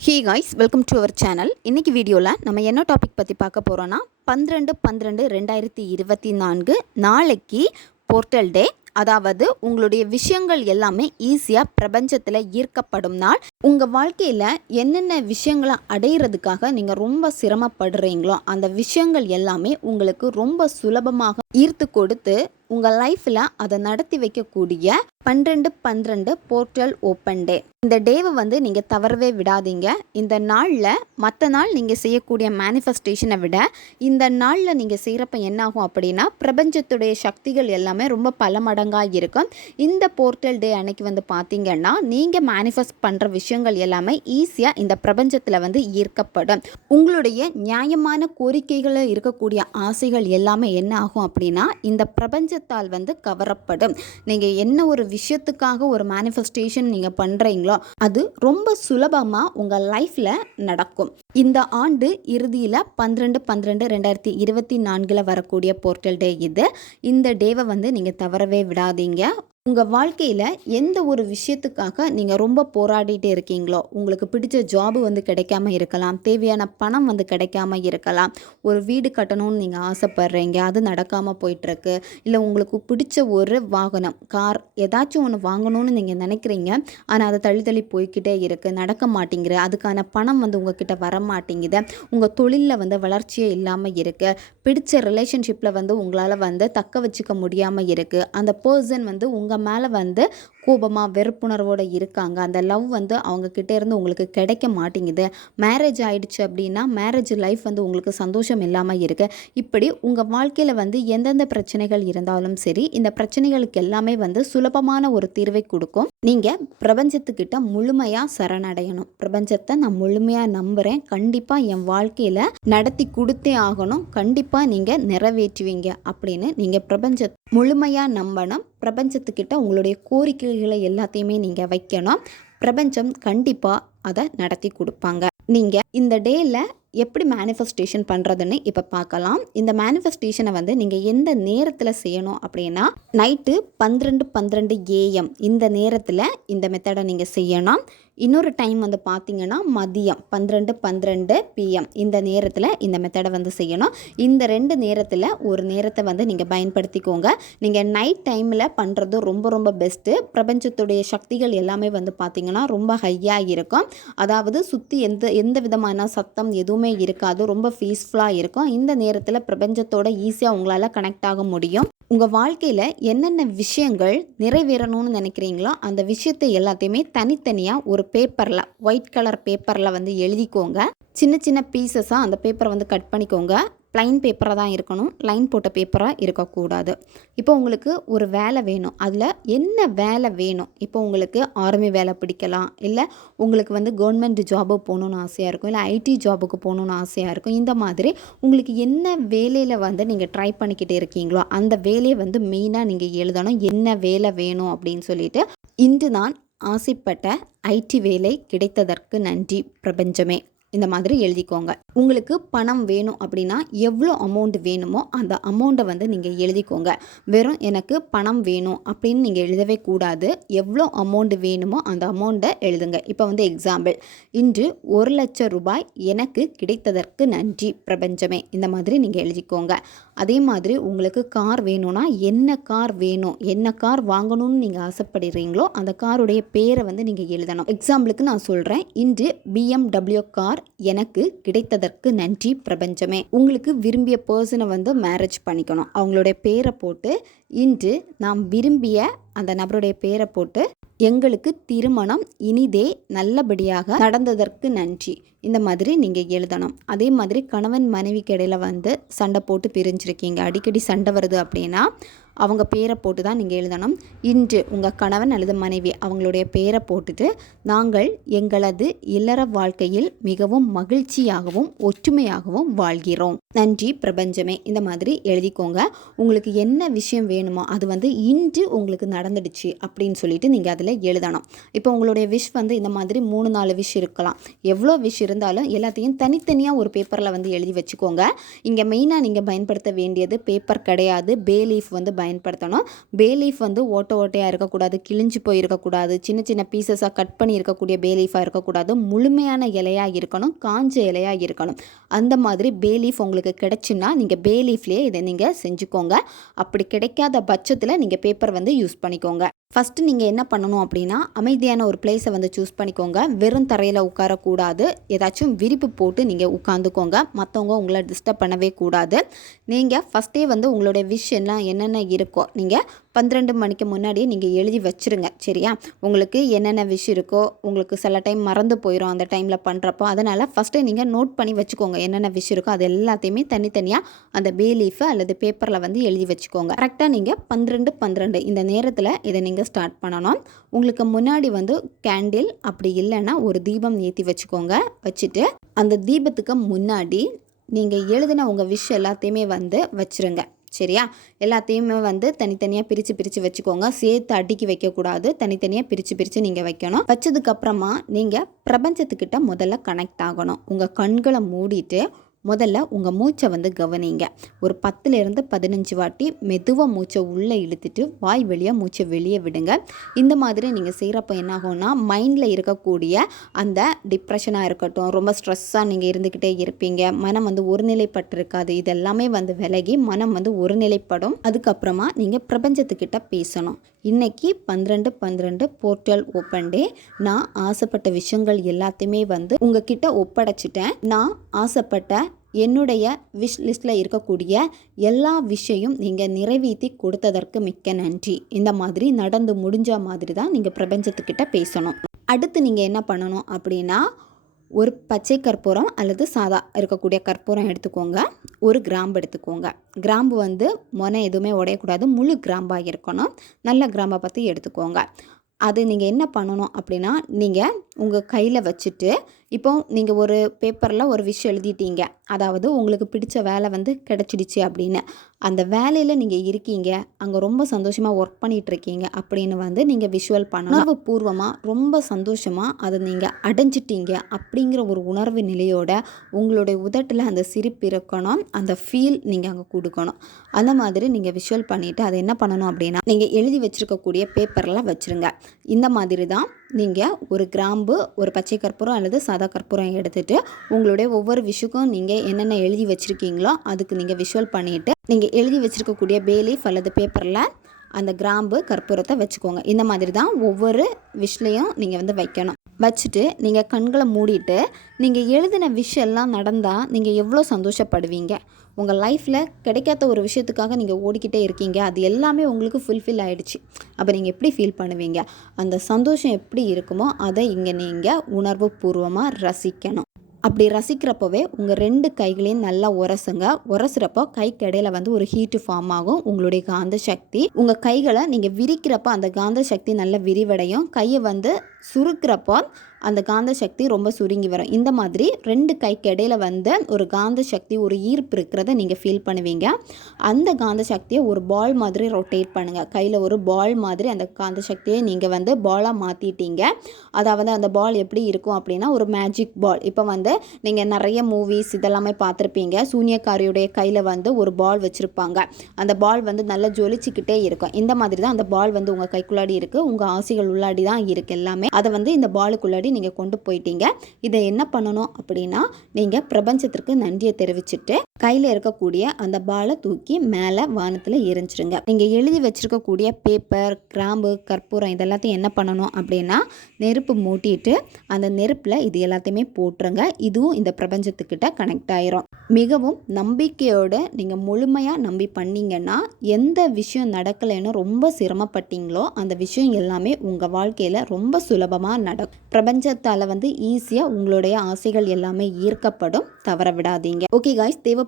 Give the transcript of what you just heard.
Hi guys welcome to our channel இன்றைக்கி வீடியோவில் நம்ம என்ன டாபிக் பற்றி பார்க்க போகிறோன்னா பன்னிரெண்டு பன்னிரெண்டு ரெண்டாயிரத்தி இருபத்தி நான்கு நாளைக்கு போர்ட்டல் டே அதாவது உங்களுடைய விஷயங்கள் எல்லாமே ஈஸியாக பிரபஞ்சத்தில் ஈர்க்கப்படும் நாள். உங்கள் வாழ்க்கையில் என்னென்ன விஷயங்களை அடையிறதுக்காக நீங்கள் ரொம்ப சிரமப்படுறீங்களோ அந்த விஷயங்கள் எல்லாமே உங்களுக்கு ரொம்ப சுலபமாக ஈர்த்து கொடுத்து உங்கள் லைஃப்பில் அதை நடத்தி வைக்கக்கூடிய பன்னிரெண்டு பன்னிரெண்டு போர்ட்டல் ஓப்பன் டே. இந்த டேவை வந்து நீங்கள் தவறவே விடாதீங்க. இந்த நாளில் மற்ற நாள் நீங்கள் செய்யக்கூடிய மேனிஃபெஸ்டேஷனை விட இந்த நாளில் நீங்கள் செய்கிறப்ப என்னாகும் அப்படின்னா பிரபஞ்சத்துடைய சக்திகள் எல்லாமே ரொம்ப பல மடங்காக இருக்கும். இந்த போர்ட்டல் டே அன்னைக்கு வந்து பார்த்தீங்கன்னா நீங்கள் மேனிஃபெஸ்ட் பண்ணுற விஷயம் விஷயங்கள் எல்லாமே ஈஸியாக இந்த பிரபஞ்சத்தில் வந்து ஈர்க்கப்படும். உங்களுடைய நியாயமான கோரிக்கைகளில் இருக்கக்கூடிய ஆசைகள் எல்லாமே என்ன ஆகும் அப்படின்னா இந்த பிரபஞ்சத்தால் வந்து கவரப்படும். நீங்கள் என்ன ஒரு விஷயத்துக்காக ஒரு மேனிஃபெஸ்டேஷன் நீங்கள் பண்ணுறீங்களோ அது ரொம்ப சுலபமாக உங்கள் லைஃப்பில் நடக்கும். இந்த ஆண்டு இறுதியில் பன்னிரெண்டு பன்னிரெண்டு ரெண்டாயிரத்தி இருபத்தி நான்கில் வரக்கூடிய போர்ட்டல் டே இது. இந்த டேவை வந்து நீங்கள் தவறவே விடாதீங்க. உங்கள் வாழ்க்கையில் எந்த ஒரு விஷயத்துக்காக நீங்கள் ரொம்ப போராடிட்டு இருக்கீங்களோ உங்களுக்கு பிடிச்ச ஜாபு வந்து கிடைக்காம இருக்கலாம் தேவையான பணம் வந்து கிடைக்காம இருக்கலாம் ஒரு வீடு கட்டணும்னு நீங்கள் ஆசைப்படுறீங்க அது நடக்காமல் போயிட்டுருக்கு இல்லை உங்களுக்கு பிடிச்ச ஒரு வாகனம் கார் ஏதாச்சும் ஒன்று வாங்கணும்னு நீங்கள் நினைக்கிறீங்க ஆனால் அதை தள்ளி தள்ளி போய்க்கிட்டே இருக்குது நடக்க மாட்டேங்கிற அதுக்கான பணம் வந்து உங்ககிட்ட வர மாட்டேங்குது உங்கள் தொழிலில் வந்து வளர்ச்சியே இல்லாமல் இருக்குது பிடிச்ச ரிலேஷன்ஷிப்பில் வந்து உங்களால் வந்து தக்க வச்சுக்க முடியாமல் இருக்குது அந்த பர்சன் வந்து உங்கள் மேலே வந்து கோபமாக வெறுப்புணர்வோடு இருக்காங்க. அந்த லவ் வந்து அவங்க இருந்து உங்களுக்கு கிடைக்க மாட்டேங்குது. மேரேஜ் ஆயிடுச்சு அப்படின்னா மேரேஜ் லைஃப் வந்து உங்களுக்கு சந்தோஷம் இல்லாமல் இருக்குது இப்படி உங்கள் வாழ்க்கையில் வந்து எந்தெந்த பிரச்சனைகள் இருந்தாலும் சரி இந்த பிரச்சனைகளுக்கு எல்லாமே வந்து சுலபமான ஒரு தீர்வை கொடுக்கும். நீங்கள் பிரபஞ்சத்துக்கிட்ட முழுமையாக சரணடையணும். பிரபஞ்சத்தை நான் முழுமையாக நம்புகிறேன் கண்டிப்பாக என் வாழ்க்கையில் நடத்தி கொடுத்தே ஆகணும். கண்டிப்பாக நீங்கள் நிறைவேற்றுவீங்க அப்படின்னு நீங்கள் பிரபஞ்ச முழுமையாக நம்பணும். பிரபஞ்சத்துக்கிட்ட உங்களுடைய கோரிக்கைகளை எல்லாத்தையுமே நீங்கள் வைக்கணும். பிரபஞ்சம் கண்டிப்பாக அதை நடத்தி கொடுப்பாங்க. நீங்கள் இந்த டேயில் எப்படி மேனிஃபெஸ்டேஷன் பண்ணுறதுன்னு இப்போ பார்க்கலாம் இந்த மேனிஃபெஸ்டேஷனை வந்து நீங்கள் எந்த நேரத்தில் செய்யணும் அப்படின்னா நைட்டு பன்னிரெண்டு பன்னிரெண்டு ஏஎம் இந்த நேரத்தில் இந்த மெத்தடை நீங்கள் செய்யணும். இன்னொரு டைம் வந்து பார்த்திங்கன்னா மதியம் பன்னிரெண்டு பன்னிரெண்டு பிஎம் இந்த நேரத்தில் இந்த மெத்தடை வந்து செய்யணும். இந்த ரெண்டு நேரத்தில் ஒரு நேரத்தை வந்து நீங்கள் பயன்படுத்திக்கோங்க. நீங்கள் நைட் டைமில் பண்ணுறது ரொம்ப ரொம்ப பெஸ்ட்டு பிரபஞ்சத்துடைய சக்திகள் எல்லாமே வந்து பார்த்திங்கன்னா ரொம்ப ஹையாக இருக்கும். அதாவது சுற்றி எந்த எந்த விதமான சத்தம் எதுவுமே இருக்காது. ரொம்ப பீஸ்ஃபுல்லாக இருக்கும். இந்த நேரத்தில் பிரபஞ்சத்தோட ஈஸியாக உங்களால் கனெக்ட் ஆக முடியும். உங்கள் வாழ்க்கையில் என்னென்ன விஷயங்கள் நிறைவேறணும்னு நினைக்கிறீங்களோ அந்த விஷயத்தை எல்லாத்தையுமே தனித்தனியாக ஒரு பேப்பரில் ஒயிட் கலர் பேப்பரில் வந்து எழுதிக்கோங்க. சின்ன சின்ன பீசஸாக அந்த பேப்பரை வந்து கட் பண்ணிக்கோங்க. ப்ளைன் பேப்பராக தான் இருக்கணும். லைன் போட்ட பேப்பராக இருக்கக்கூடாது. இப்போ உங்களுக்கு ஒரு வேலை வேணும். அதில் என்ன வேலை வேணும்? இப்போ உங்களுக்கு ஆர்மி வேலை பிடிக்கலாம். இல்லை உங்களுக்கு வந்து கவர்மெண்ட் ஜாபு போகணுன்னு ஆசையாக இருக்கும். இல்லை ஐடி ஜாபுக்கு போகணுன்னு ஆசையாக இருக்கும். இந்த மாதிரி உங்களுக்கு என்ன வேலையில் வந்து நீங்கள் ட்ரை பண்ணிக்கிட்டு இருக்கீங்களோ அந்த வேலையை வந்து மெயினாக நீங்கள் எழுதணும். என்ன வேலை வேணும் அப்படின்னு சொல்லிட்டு இன்று நான் ஆசைப்பட்ட ஐடி வேலை கிடைத்ததற்கு நன்றி. பிரபஞ்சமே. இந்த மாதிரி எழுதிக்கோங்க. உங்களுக்கு பணம் வேணும் அப்படின்னா எவ்வளோ அமௌண்ட் வேணுமோ அந்த அமௌண்ட்டை வந்து நீங்கள் எழுதிக்கோங்க. வெறும் எனக்கு பணம் வேணும் அப்படின்னு நீங்கள் எழுதவே கூடாது. எவ்வளோ அமௌண்ட் வேணுமோ அந்த அமௌண்ட்டை எழுதுங்க. இப்போ வந்து எக்ஸாம்பிள் இன்று ஒரு லட்சம் ரூபாய் எனக்கு கிடைத்ததற்கு நன்றி பிரபஞ்சமே. இந்த மாதிரி நீங்கள் எழுதிக்கோங்க. அதே மாதிரி உங்களுக்கு கார் வேணும்னா என்ன கார் வேணும்? என்ன கார் வாங்கணும்னு நீங்கள் ஆசைப்படுறீங்களோ அந்த காருடைய பேரை வந்து நீங்கள் எழுதணும். எக்ஸாம்பிளுக்கு நான் சொல்கிறேன் இன்று பிஎம்டபிள்யூ கார் எனக்கு கிடைத்ததற்கு நன்றி பிரபஞ்சமே. உங்களுக்கு விரும்பிய பர்சனை வந்து மேரேஜ் பண்ணிக்கணும். அவங்களுடைய பேரை போட்டு இன்று நாம் விரும்பிய அந்த நபருடைய பேரை போட்டு எங்களுக்கு திருமணம் இனிதே நல்லபடியாக நடந்ததற்கு நன்றி. இந்த மாதிரி நீங்கள் எழுதணும். அதே மாதிரி கணவன் மனைவிக்கு இடையில் வந்து சண்டை போட்டு பிரிஞ்சிருக்கீங்க. அடிக்கடி சண்டை வருது அப்படின்னா அவங்க பேரை போட்டு தான் நீங்கள் எழுதணும். இன்று உங்கள் கணவன் அல்லது மனைவி அவங்களுடைய பேரை போட்டுட்டு நாங்கள் எங்களது இல்லற வாழ்க்கையில் மிகவும் மகிழ்ச்சியாகவும் ஒற்றுமையாகவும் வாழ்கிறோம். நன்றி பிரபஞ்சமே. இந்த மாதிரி எழுதிக்கோங்க. உங்களுக்கு என்ன விஷயம் வேணுமோ அது வந்து இன்று உங்களுக்கு நடந்துடுச்சு அப்படின்னு சொல்லிட்டு நீங்கள் அதில் எழுதணும். இப்போ உங்களுடைய விஷ் வந்து இந்த மாதிரி மூணு நாலு விஷ் இருக்கலாம். எவ்வளோ விஷ் இருந்தாலும் எல்லாத்தையும் தனித்தனியாக ஒரு பேப்பரில் வந்து எழுதி வச்சுக்கோங்க. இங்கே மெயினாக நீங்கள் பயன்படுத்த வேண்டியது பேப்பர் கிடையாது. பே லீஃப் வந்து பயன் பயன்படுத்தணும். பே லீஃப் வந்து ஓட்ட ஓட்டையாக இருக்கக்கூடாது கிழிஞ்சு போய் இருக்கக்கூடாது சின்ன சின்ன பீசஸாக கட் பண்ணி இருக்கக்கூடிய பே லீஃபாக இருக்கக்கூடாது. முழுமையான இலையாக இருக்கணும் காஞ்ச இலையாக இருக்கணும். அந்த மாதிரி பே லீஃப் உங்களுக்கு கிடைச்சுன்னா நீங்கள் பே லீஃப்லேயே இதை நீங்கள் செஞ்சுக்கோங்க. அப்படி கிடைக்காத பட்சத்தில் நீங்கள் பேப்பர் வந்து யூஸ் பண்ணிக்கோங்க. ஃபஸ்ட்டு நீங்கள் என்ன பண்ணணும் அப்படின்னா அமைதியான ஒரு பிளேஸை வந்து சூஸ் பண்ணிக்கோங்க. வெறும் தரையில் உட்காரக்கூடாது. ஏதாச்சும் விரிப்பு போட்டு நீங்கள் உட்காந்துக்கோங்க மற்றவங்க உங்களை டிஸ்டர்ப் பண்ணவே கூடாது. நீங்கள் ஃபஸ்ட்டே வந்து உங்களுடைய விஷ் எல்லாம் என்னென்ன இருக்கோ நீங்கள் பன்னிரெண்டு மணிக்கு முன்னாடியே நீங்கள் எழுதி வச்சுருங்க சரியா? உங்களுக்கு என்னென்ன விஷ் இருக்கோ உங்களுக்கு சில டைம் மறந்து போயிடும் அந்த டைமில் பண்ணுறப்போ அதனால் ஃபஸ்ட்டு நீங்கள் நோட் பண்ணி வச்சுக்கோங்க என்னென்ன விஷ் இருக்கோ அது எல்லாத்தையுமே தனித்தனியாக அந்த பே லீஃபு அல்லது பேப்பரில் வந்து எழுதி வச்சுக்கோங்க. கரெக்டாக நீங்கள் பன்னிரெண்டு பன்னிரெண்டு இந்த நேரத்தில் இதை நீங்கள் ஸ்டார்ட் பண்ணணும். உங்களுக்கு முன்னாடி வந்து கேண்டில் அப்படி இல்லைன்னா ஒரு தீபம் ஏற்றி வச்சுக்கோங்க வச்சுட்டு அந்த தீபத்துக்கு முன்னாடி நீங்கள் எழுதின உங்கள் விஷ் எல்லாத்தையுமே வந்து வச்சுருங்க. சரியா? எல்லாத்தையுமே வந்து தனித்தனியாக பிரித்து பிரித்து வச்சுக்கோங்க. சேர்த்து அடுக்கி வைக்கக்கூடாது. தனித்தனியாக பிரித்து பிரித்து நீங்கள் வைக்கணும். வச்சதுக்கப்புறமா நீங்கள் பிரபஞ்சத்துக்கிட்ட முதல்ல கனெக்ட் ஆகணும். உங்கள் கண்களை மூடிட்டு முதல்ல உங்கள் மூச்சை வந்து கவனிங்க. ஒரு பத்துலேருந்து பதினஞ்சு வாட்டி மெதுவாக மூச்சை உள்ளே இழுத்துட்டு வாய் வெளியாக மூச்சை வெளியே விடுங்க. இந்த மாதிரி நீங்கள் செய்கிறப்ப என்ன ஆகும்னா மைண்டில் இருக்கக்கூடிய அந்த டிப்ரெஷனாக இருக்கட்டும் ரொம்ப ஸ்ட்ரெஸ்ஸாக நீங்கள் இருந்துக்கிட்டே இருப்பீங்க. மனம் வந்து ஒருநிலைப்பட்டிருக்காது. இதெல்லாமே வந்து விலகி மனம் வந்து ஒருநிலைப்படும். அதுக்கப்புறமா நீங்கள் பிரபஞ்சத்துக்கிட்ட பேசணும். இன்னைக்கு பன்னிரெண்டு பன்னிரெண்டு போர்ட்டல் ஓப்பன் டே நான் ஆசைப்பட்ட விஷயங்கள் எல்லாத்தையுமே வந்து உங்ககிட்ட ஒப்படைச்சிட்டேன். நான் ஆசைப்பட்ட என்னுடைய விஷ் லிஸ்ட்டில் இருக்கக்கூடிய எல்லா விஷயம் நீங்கள் நிறைவேற்றி கொடுத்ததற்கு மிக்க நன்றி. இந்த மாதிரி நடந்து முடிஞ்ச மாதிரி தான் நீங்கள் பிரபஞ்சத்துக்கிட்ட பேசணும். அடுத்து நீங்கள் என்ன பண்ணணும் அப்படின்னா ஒரு பச்சை கற்பூரம் அல்லது சாதா இருக்கக்கூடிய கற்பூரம் எடுத்துக்கோங்க. ஒரு கிராம்பு எடுத்துக்கோங்க. கிராம்பு வந்து மொனை எதுவுமே உடையக்கூடாது. முழு கிராம்பாக இருக்கணும். நல்ல கிராம்பை பற்றி எடுத்துக்கோங்க. அது நீங்கள் என்ன பண்ணணும் அப்படின்னா நீங்கள் உங்கள் கையில் வச்சுட்டு இப்போ நீங்கள் ஒரு பேப்பரில் ஒரு விஷயம் எழுதிட்டீங்க. அதாவது உங்களுக்கு பிடிச்ச வேலை வந்து கிடச்சிடுச்சு அப்படின்னு. அந்த வேலையில் நீங்கள் இருக்கீங்க அங்கே ரொம்ப சந்தோஷமாக ஒர்க் பண்ணிகிட்டு இருக்கீங்க அப்படின்னு வந்து நீங்கள் விஷுவல் பண்ணணும். உணர்வு பூர்வமாக ரொம்ப சந்தோஷமாக அதை நீங்கள் அடைஞ்சிட்டீங்க அப்படிங்கிற ஒரு உணர்வு நிலையோட உங்களுடைய உதட்டில் அந்த சிரிப்பு இருக்கணும் அந்த ஃபீல் நீங்கள் அங்கே கொடுக்கணும். அந்த மாதிரி நீங்கள் விஷுவல் பண்ணிவிட்டு அதை என்ன பண்ணணும் அப்படின்னா நீங்கள் எழுதி வச்சுருக்கக்கூடிய பேப்பரில் வச்சுருங்க. இந்த மாதிரி தான் நீங்கள் ஒரு கிராம்பு ஒரு பச்சை கற்பூரம் அல்லது சாதா கற்பூரம் எடுத்துகிட்டு உங்களுடைய ஒவ்வொரு விஷுக்கும் நீங்கள் என்னென்ன எழுதி வச்சுருக்கீங்களோ அதுக்கு நீங்கள் விஷுவல் பண்ணிவிட்டு நீங்கள் எழுதி வச்சுருக்கக்கூடிய பேலீஃப் அல்லது பேப்பரில் அந்த கிராம்பு கற்பூரத்தை வச்சுக்கோங்க. இந்த மாதிரி தான் ஒவ்வொரு விஷலையும் நீங்கள் வந்து வைக்கணும். வச்சுட்டு நீங்கள் கண்களை மூடிட்டு நீங்கள் எழுதின விஷயம் எல்லாம் நடந்தால் நீங்கள் எவ்வளோ சந்தோஷப்படுவீங்க? உங்கள் லைஃப்பில் கிடைக்காத ஒரு விஷயத்துக்காக நீங்கள் ஓடிக்கிட்டே இருக்கீங்க. அது எல்லாமே உங்களுக்கு ஃபுல்ஃபில் ஆகிடுச்சு அப்போ நீங்கள் எப்படி ஃபீல் பண்ணுவீங்க? அந்த சந்தோஷம் எப்படி இருக்குமோ அதை இங்கே நீங்கள் உணர்வு பூர்வமாக ரசிக்கணும். அப்படி ரசிக்கிறப்பவே உங்கள் ரெண்டு கைகளையும் நல்லா உரசுங்க. உரசுறப்போ கைக்கு இடையில வந்து ஒரு ஹீட்டு ஃபார்ம் ஆகும். உங்களுடைய காந்த சக்தி. உங்கள் கைகளை நீங்கள் விரிக்கிறப்போ அந்த காந்த சக்தி நல்ல விரிவடையும். கையை வந்து சுருக்கிறப்போ அந்த காந்த சக்தி ரொம்ப சுருங்கி வரும். இந்த மாதிரி ரெண்டு கைக்கு இடையில வந்து ஒரு காந்த சக்தி ஒரு ஈர்ப்பு இருக்கிறத நீங்கள் ஃபீல் பண்ணுவீங்க. அந்த காந்த சக்தியை ஒரு பால் மாதிரி ரொட்டேட் பண்ணுங்கள் கையில் ஒரு பால் மாதிரி அந்த காந்த சக்தியை நீங்கள் வந்து பாலாக மாற்றிட்டீங்க அதாவது அந்த பால் எப்படி இருக்கும் அப்படின்னா ஒரு மேஜிக் பால் இப்போ வந்து நீங்கள் நிறைய மூவிஸ் இதெல்லாமே பார்த்துருப்பீங்க. சூனியக்காரியுடைய கையில் வந்து ஒரு பால் வச்சுருப்பாங்க. அந்த பால் வந்து நல்லா ஜொலிச்சுக்கிட்டே இருக்கும். இந்த மாதிரி தான் அந்த பால் வந்து உங்கள் கைக்குள்ளாடி இருக்குது உங்கள் ஆசைகள் உள்ளாடி தான் இருக்குது எல்லாமே. அதை வந்து இந்த பாலுக்குள்ளாடி நீங்கள் கொண்டு போயிட்டீங்க. இதை என்ன பண்ணணும் அப்படின்னா நீங்கள் பிரபஞ்சத்திற்கு நன்றியை தெரிவிச்சுட்டு கையில் இருக்கக்கூடிய அந்த பாலை தூக்கி மேலே வானத்தில் எரிஞ்சிருங்க. நீங்கள் எழுதி வச்சுருக்கக்கூடிய பேப்பர் கிராம்பு கற்பூரம் இதெல்லாத்தையும் என்ன பண்ணணும் அப்படின்னா நெருப்பு மூட்டிட்டு அந்த நெருப்பில் இது எல்லாத்தையுமே போட்டுருங்க. இதுவும் இந்த பிரபஞ்சத்துக்கிட்ட கனெக்ட் ஆயிரும். மிகவும் நம்பிக்கையோடு நீங்கள் முழுமையாக நம்பி பண்ணீங்கன்னா எந்த விஷயம் நடக்கலைன்னு ரொம்ப சிரமப்பட்டீங்களோ அந்த விஷயம் எல்லாமே உங்கள் வாழ்க்கையில் ரொம்ப சுலபமாக நடக்கும். பிரபஞ்சத்தால் வந்து ஈஸியாக உங்களுடைய ஆசைகள் எல்லாமே ஈர்க்கப்படும். தவற விடாதீங்க. Okay guys